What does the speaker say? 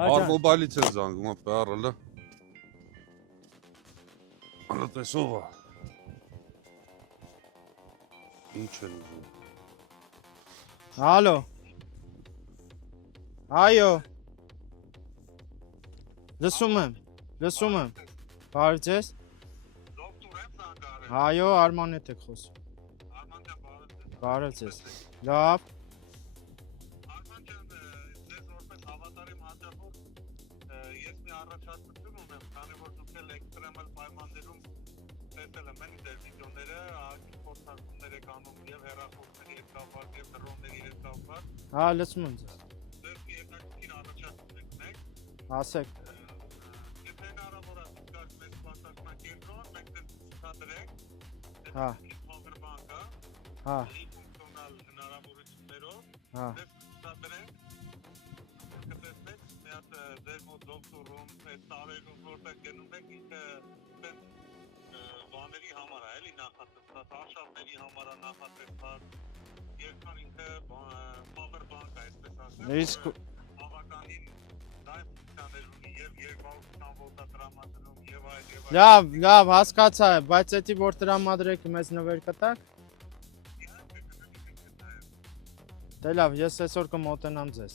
Ար մոբայլից է զանգում, պարալը։ Ալա տեսով է։ Ինչ են ուզում։ Ալո։ Այո։ Լսում եմ։ Բարև ձեզ։ Դոկտոր եմ զանգարել։ Այո, Արման հետ եք խոսում։ Արման ջան, Բարև ձեզ։ Լավ։ Արման ջան, ձեզ որպես հավատարիմ հաճախորդ ես մի առաջարկություն ունեմ, քանի որ դուք էլ էքստրեմալ պայմաններում տեսել եմ ձեր վիդեոները, ակի փորձարկումներ եք անում եւ հեռախոսների հետ կապված եւ դրոնների հետ կապված։ Հա, լսում եմ ձեզ։ Ձեզ մի հետաքրքիր առաջարկություն եք մեկ։ Ասեք։ Եթե հնարավոր է դուք գաք մեզ սպասարկնակենտրոն, մենք ձեզ ցուցադրենք։ Հա։ Բանկա։ Հա։ Ֆունկցիոնալ հնարավորություններով։ Հա։ Ձեզ ցուցադրենք։ Կտեսնեք մի հատ ձեր մոտ դոկտորում այդ տարերում որտեղ գնում եք ինքը բաների համար է, էլի նախատեսված, արշավների համար է նախատեսված, երկար ինքը power bank է, այսպես ասեմ, Իսկ բավականին լայն ֆունկցիաներ ունի եւ 220 վոլտա տրամադրում եւ այլ եւ այլ։ լավ, հասկացա, բայց էդի որ տրամադրեք մեզ նվեր կտակ։ Դե լավ, ես այսօր կմոտենամ ձեզ։